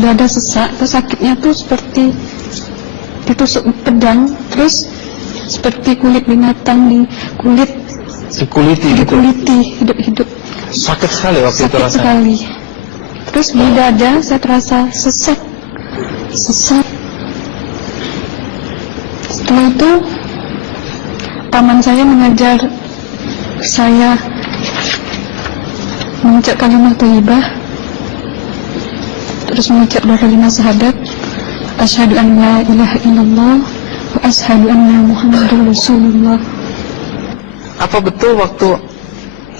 dada sesak, terus sakitnya tuh seperti ditusuk pedang, terus seperti kulit binatang dikuliti hidup-hidup. Sakit sekali waktu itu rasanya. Sakit sekali. Terus di dada saya terasa sesak. Setelah itu paman saya mengajar saya mengucap kalimat thayyibah, terus mengucap doa kalimat syahadat, asyhadu an la ilaha illallah wa asyhadu anna muhammadar rasulullah. Apa betul waktu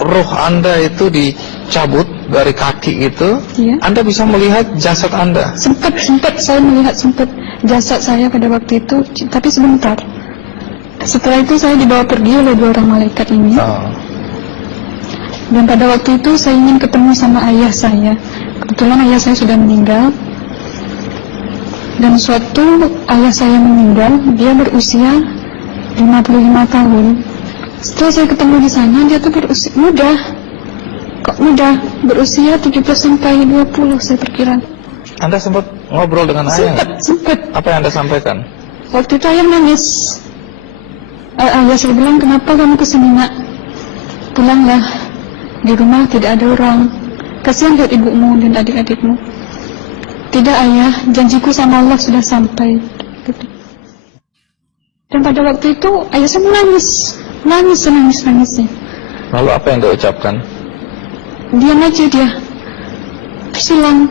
roh Anda itu dicabut dari kaki itu, Iya. Anda bisa melihat jasad Anda? Sempat saya melihat jasad saya pada waktu itu, tapi sebentar. Setelah itu saya dibawa pergi oleh 2 orang malaikat ini. Dan pada waktu itu saya ingin ketemu sama ayah saya. Kebetulan ayah saya sudah meninggal. Dan suatu ayah saya meninggal, dia berusia 55 tahun. Setelah saya ketemu di sana, dia tuh berusia muda. Kok muda? Berusia 17 sampai 20 saya perkira. Anda sempat ngobrol dengan ayah? Sempat. Apa yang Anda sampaikan? Waktu itu ayah nangis. Ayah saya bilang, kenapa kamu kesini nak? Pulanglah, di rumah tidak ada orang. Kasihan lihat ibumu dan adik-adikmu. Tidak ayah, janjiku sama Allah sudah sampai. Dan pada waktu itu ayah saya menangis. Nangisnya. Lalu apa yang dia ucapkan? Diam aja dia. Tersilang.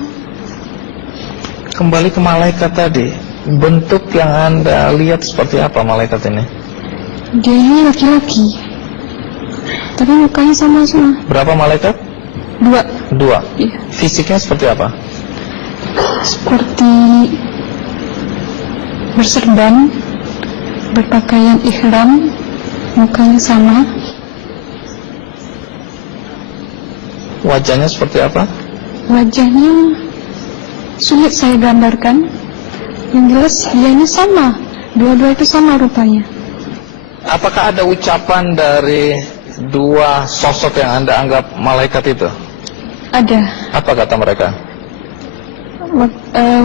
Kembali ke malaikat tadi, bentuk yang Anda lihat seperti apa malaikat ini? Dia ini laki-laki, tapi mukanya sama semua. Berapa malaikat? 2. Iya. Fisiknya seperti apa? Seperti berserban, berpakaian ihram, mukanya sama. Wajahnya seperti apa? Wajahnya sulit saya gambarkan. Yang jelas dia ini sama, dua-dua itu sama rupanya. Apakah ada ucapan dari 2 sosok yang Anda anggap malaikat itu? Ada. Apa kata mereka?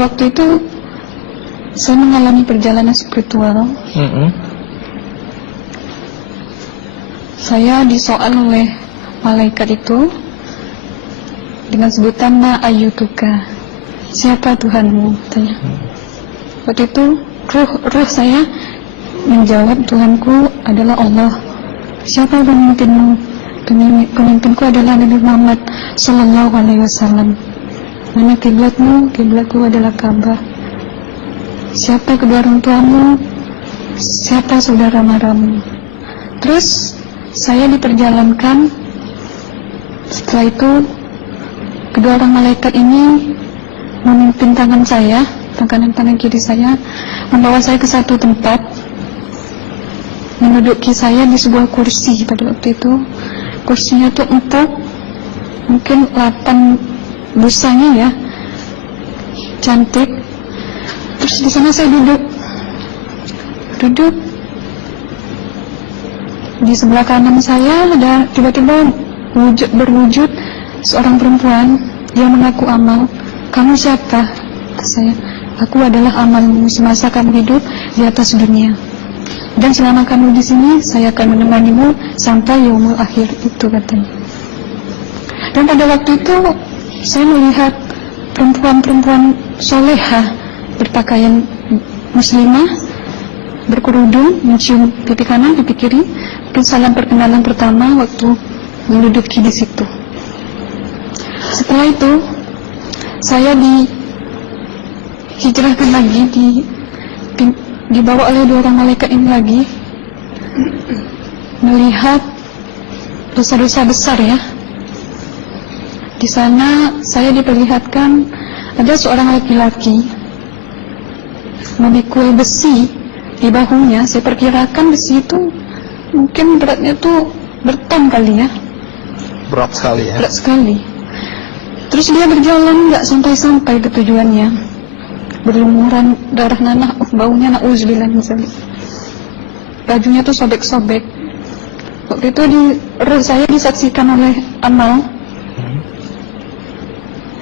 Waktu itu saya mengalami perjalanan spiritual. Saya disoal oleh malaikat itu dengan sebutan ma ayyutuka, siapa Tuhanmu? Tanya. Waktu itu ruh saya menjawab, Tuhanku adalah Allah. Siapa pemimpinmu? Pemimpinku adalah Nabi Muhammad Sallallahu Alaihi Wasallam. Mana kiblatmu? Kiblatku adalah Ka'bah. Siapa kedua orang tuamu? Siapa saudara maramu? Terus saya diperjalankan. Setelah itu kedua orang malaikat ini memimpin tangan saya, tangan kiri saya, membawa saya ke satu tempat, menduduki saya di sebuah kursi. Pada waktu itu kursinya tuh empuk, mungkin 8 busanya ya, cantik. Terus di sana saya duduk. Di sebelah kanan saya ada tiba-tiba berwujud seorang perempuan. Dia mengaku amal. Kamu siapa? Kata saya. Aku adalah amalmu semasa kamu hidup di atas dunia. Dan selama kamu di sini, saya akan menemanimu sampai yaumul akhir, itu katanya. Dan pada waktu itu, saya melihat perempuan-perempuan solehah berpakaian muslimah, berkerudung, mencium pipi kanan, pipi kiri, dan salam perkenalan pertama waktu menduduki di situ. Setelah itu, saya dihijrahkan lagi, dibawa oleh 2 orang malaikat ini lagi, melihat dosa-dosa besar ya. Di sana saya diperlihatkan ada seorang laki-laki memikul besi di bahunya. Saya perkirakan besi itu mungkin beratnya tuh berton kali ya. Berat sekali ya. Berat sekali. Terus dia berjalan nggak sampai ke tujuannya, berlumuran darah nanah, baunya na'udzubillah misalnya. Bajunya tuh sobek-sobek. Waktu itu roh saya disaksikan oleh amal.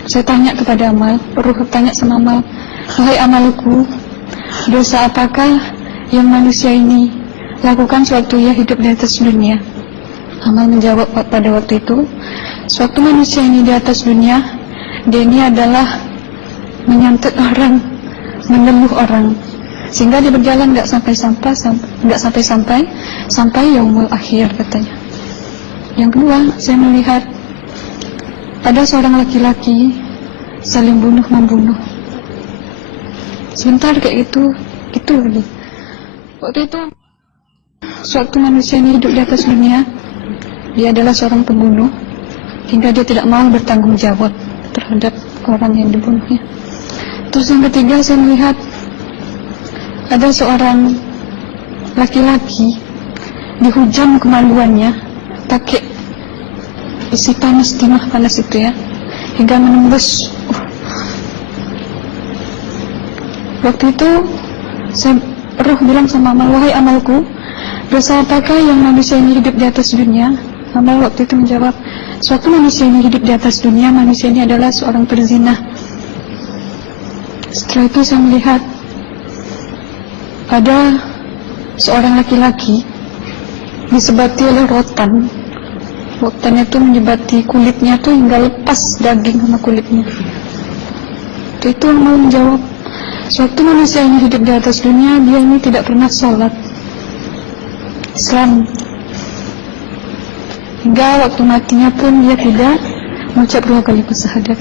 Saya tanya kepada Amal, Ruh tanya sama Amal, wahai amalku, dosa apakah yang manusia ini lakukan sewaktu ia hidup di atas dunia? Amal menjawab pada waktu itu, sewaktu manusia ini di atas dunia, dia ini adalah menyantet orang, menemuh orang, sehingga dia berjalan nggak sampai yaumul akhir katanya. Yang kedua, saya melihat ada seorang laki-laki saling bunuh-membunuh. Sebentar kayak itu lagi. Waktu itu, sewaktu manusia ini hidup di atas dunia, dia adalah seorang pembunuh, hingga dia tidak mau bertanggung jawab terhadap orang yang dibunuhnya. Terus yang ketiga, saya melihat ada seorang laki-laki dihujam kemaluannya pakai isi panas, timah panas itu ya, hingga menembus. Waktu itu Ruh bilang sama Amal, wahai amalku, dosa apakah yang manusia ini hidup di atas dunia? Amal waktu itu menjawab, suatu manusia ini hidup di atas dunia, manusia ini adalah seorang perzina. Setelah itu saya melihat ada seorang laki-laki disebati oleh rotan. Rotannya itu menyebati kulitnya tuh hingga lepas daging sama kulitnya. Itu yang mau menjawab, suatu manusia ini hidup di atas dunia, dia ini tidak pernah sholat Islam, hingga waktu matinya pun dia tidak mengucap 2 kalimat syahadat.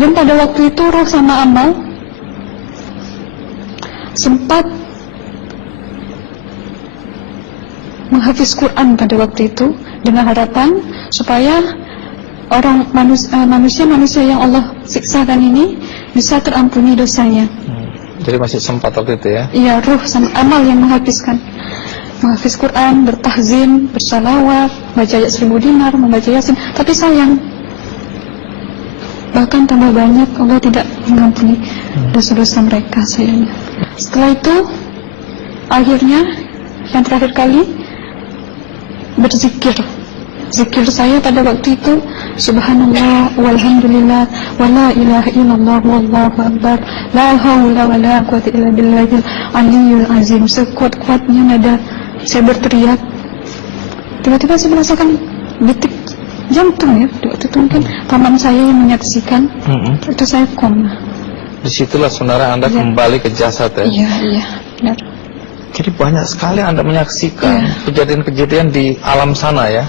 Dan pada waktu itu Ruh sama Amal sempat menghafiz Quran pada waktu itu dengan harapan supaya orang manusia yang Allah siksakan ini bisa terampuni dosanya. Jadi masih sempat waktu itu ya? Iya, Ruh sama Amal yang menghafiz Quran, bertahzim, bersalawat, baca ayat 1000 dinar, membaca Yasin. Tapi sayang, bahkan tambah banyak Allah tidak mengampuni dosa-dosa mereka sayangnya. Setelah itu, akhirnya yang terakhir kali berzikir. Zikir saya pada waktu itu, subhanallah, walhamdulillah, wala ilaha illallah, wallahu akbar, la haula wala quwwata illa billahil aliyyil azim. Sekuat-kuatnya nada saya berteriak. Tiba-tiba saya merasakan detik jantung ya. Waktu itu mungkin paman saya yang menyaksikan. Itu saya koma. Disitulah saudara Anda kembali ke jasad ya? Iya, benar. Jadi banyak sekali Anda menyaksikan kejadian-kejadian di alam sana ya?